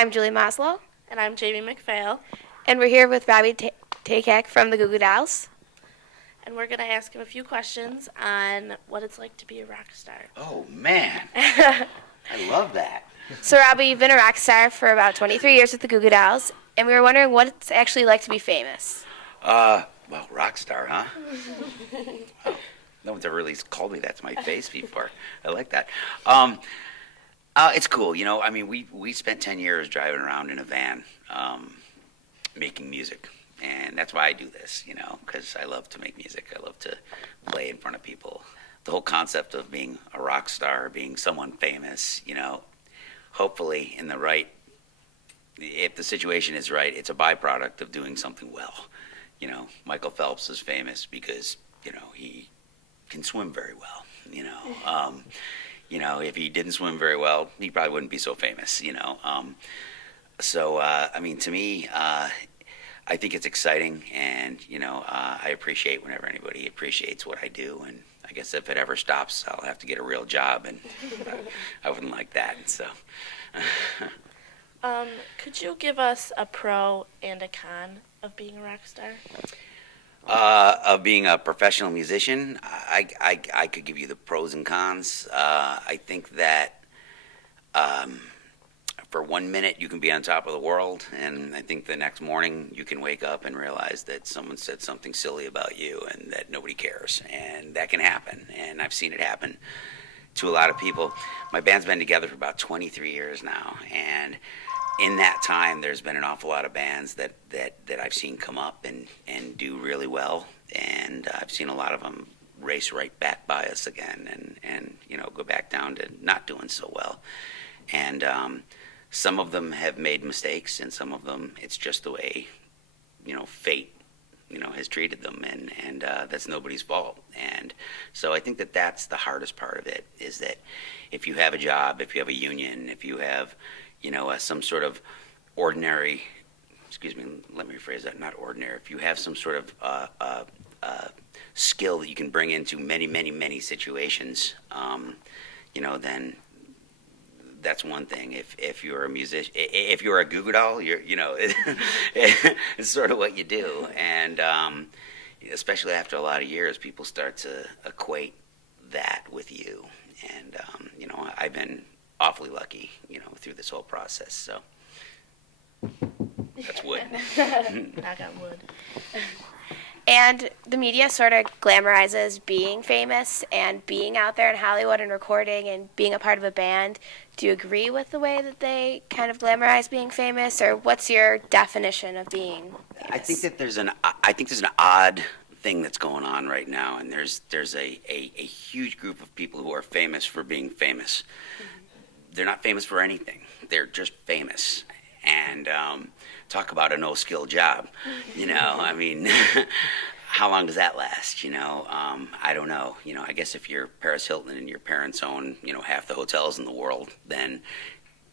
I'm Julie Moslow. And I'm Jamie McPhail. And we're here with Robby Takac from the Goo Goo Dolls. And we're going to ask him a few questions on what it's like to be a rock star. Oh, man. I love that. So, Robby, you've been a rock star for about 23 years with the Goo Goo Dolls, and we were wondering what it's actually like to be famous. Well, rock star, huh? Oh, no one's ever really called me that to my face before. I like that. It's cool, you know. I mean, we spent 10 years driving around in a van, making music, and that's why I do this, you know, because I love to make music. I love to play in front of people. The whole concept of being a rock star, being someone famous, you know, hopefully if the situation is right, it's a byproduct of doing something well. You know, Michael Phelps is famous because, you know, he can swim very well, you know. You know, if he didn't swim very well, he probably wouldn't be so famous, you know. I mean, to me, I think it's exciting, and, you know, I appreciate whenever anybody appreciates what I do, and I guess if it ever stops, I'll have to get a real job, and I wouldn't like that, so. Could you give us a pro and a con of being a rock star? Of being a professional musician, I could give you the pros and cons. I think that for 1 minute you can be on top of the world, and I think the next morning you can wake up and realize that someone said something silly about you and that nobody cares, and that can happen, and I've seen it happen to a lot of people. My band's been together for about 23 years now, and in that time there's been an awful lot of bands that I've seen come up and do really well, and I've seen a lot of them race right back by us again and you know, go back down to not doing so well. And some of them have made mistakes, and some of them it's just the way, you know, fate, you know, has treated them, and that's nobody's fault. And so I think that that's the hardest part of it, is that if you have a job, if you have a union, if you have, you know, some sort of ordinary, excuse me, let me rephrase that, not ordinary, if you have some sort of skill that you can bring into many situations, you know, then that's one thing. If you're a musician, if you're a Goo Goo Doll, you know, it's sort of what you do. And especially after a lot of years, people start to equate that with you. And, you know, I've been awfully lucky, you know, through this whole process. So that's wood. Knock on wood. And the media sort of glamorizes being famous and being out there in Hollywood and recording and being a part of a band. Do you agree with the way that they kind of glamorize being famous, or what's your definition of being famous? I think there's an odd thing that's going on right now, and there's a huge group of people who are famous for being famous. Mm-hmm. They're not famous for anything. They're just famous. And talk about a no-skill job, you know. I mean, how long does that last, you know? I don't know. You know, I guess if you're Paris Hilton and your parents own, you know, half the hotels in the world, then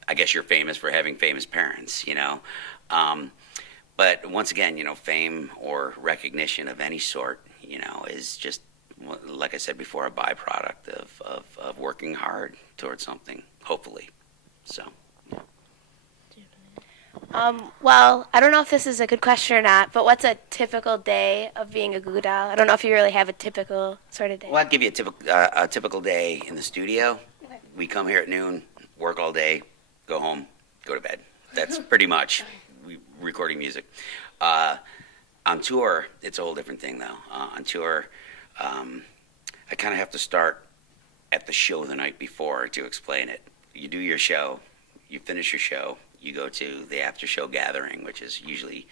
I guess you're famous for having famous parents, you know. But once again, you know, fame or recognition of any sort, you know, is just, like I said before, a byproduct of working hard towards something, hopefully. So. Well, I don't know if this is a good question or not, but what's a typical day of being a Goo Goo Doll? I don't know if you really have a typical sort of day. Well, I'd give you a typical day in the studio. Okay. We come here at noon, work all day, go home, go to bed. That's pretty much recording music. On tour, it's a whole different thing, though. On tour, I kind of have to start at the show the night before to explain it. You do your show, you finish your show, you go to the after show gathering, which is usually,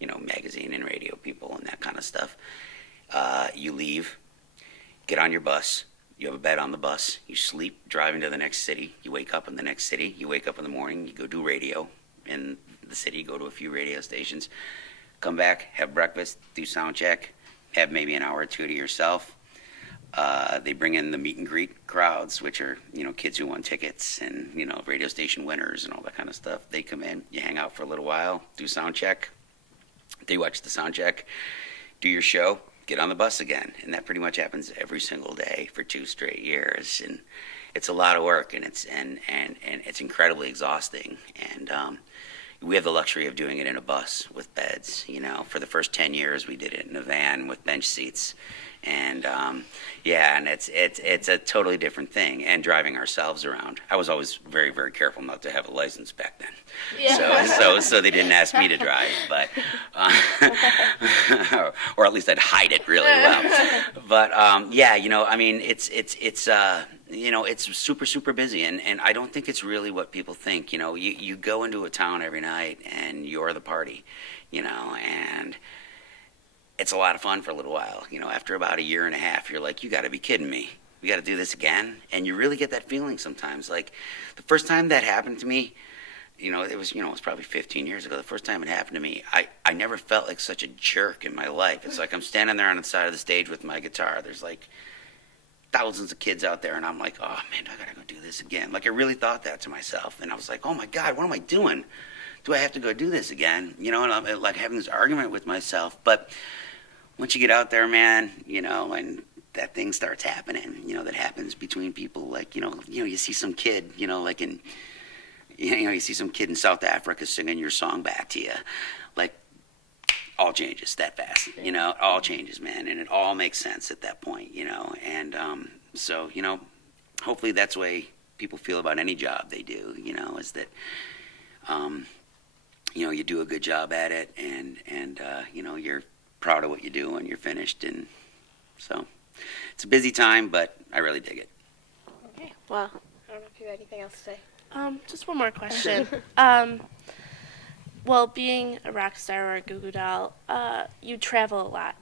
you know, magazine and radio people and that kind of stuff. You leave, get on your bus, you have a bed on the bus, you sleep driving to the next city, you wake up in the next city, you wake up in the morning, you go do radio in the city, go to a few radio stations, come back, have breakfast, do sound check, have maybe an hour or two to yourself. They bring in the meet and greet crowds, which are, you know, kids who won tickets and, you know, radio station winners and all that kind of stuff. They come in, you hang out for a little while, do sound check. They watch the sound check, do your show, get on the bus again. And that pretty much happens every single day for 2 straight years. And it's a lot of work, and it's incredibly exhausting. And we have the luxury of doing it in a bus with beds. For the first 10 years, we did it in a van with bench seats. And yeah, and it's a totally different thing. And driving ourselves around, I was always very, very careful not to have a license back then. Yeah. So they didn't ask me to drive, but or at least I'd hide it really well. But yeah, I mean, it's super, super busy, and I don't think it's really what people think. You go into a town every night and you're the party, and it's a lot of fun for a little while. After about a year and a half, you're like, you got to be kidding me. We got to do this again. And you really get that feeling sometimes. Like the first time that happened to me, it was probably 15 years ago. The first time it happened to me, I never felt like such a jerk in my life. It's like I'm standing there on the side of the stage with my guitar. There's like thousands of kids out there, and I'm like, oh man, I gotta go do this again. Like I really thought that to myself, and I was like, oh my God, what am I doing? Do I have to go do this again? And I'm like having this argument with myself. But once you get out there, man, and that thing starts happening, that happens between people. Like, you see some kid, like you see some kid in South Africa singing your song back to you. Like, all changes that fast, it all changes, man. And it all makes sense at that point, And so, hopefully that's the way people feel about any job they do, is that, you do a good job at it, and you're proud of what you do when you're finished. And so it's a busy time, but I really dig it. Okay, well, I don't know if you have anything else to say. Just one more question. Well, being a rock star or a Goo Goo Doll, you travel a lot,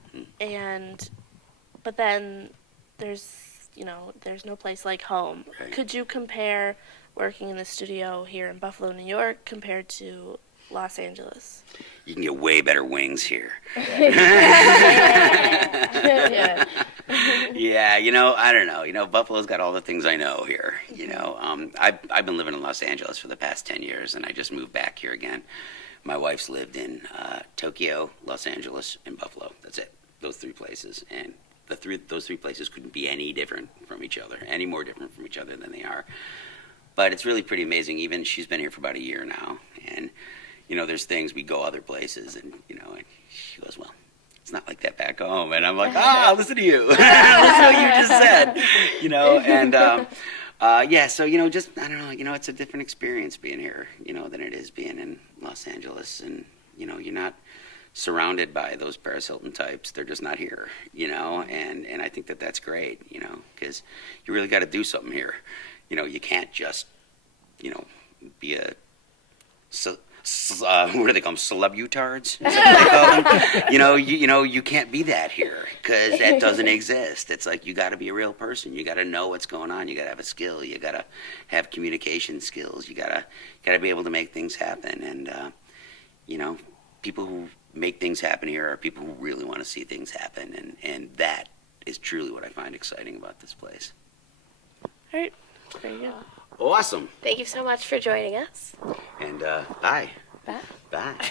but then there's no place like home. Right. Could you compare working in the studio here in Buffalo, New York, compared to Los Angeles? You can get way better wings here. Yeah. Yeah, I don't know. Buffalo's got all the things I know here. I've been living in Los Angeles for the past 10 years, and I just moved back here again. My wife's lived in Tokyo, Los Angeles, and Buffalo. That's it. Those three places. And those three places couldn't be any different from each other, any more different from each other than they are. But it's really pretty amazing. Even she's been here for about a year now. And, there's things, we go other places, and, and she goes, well, it's not like that back home. And I'm like, listen to you. Listen to what you just said. And, yeah, so, just, I don't know, it's a different experience being here, than it is being in Los Angeles. And, you're not surrounded by those Paris Hilton types. They're just not here, and I think that that's great, because you really got to do something here. You can't just, be a, what do they call them, celebutards? Is that what they call them? You can't be that here, because that doesn't exist. It's like you got to be a real person. You got to know what's going on. You got to have a skill. You got to have communication skills. You got to be able to make things happen. And people who make things happen here are people who really want to see things happen, and that is truly what I find exciting about this place. All right. There you go. Awesome. Thank you so much for joining us. And bye. Bye. Bye.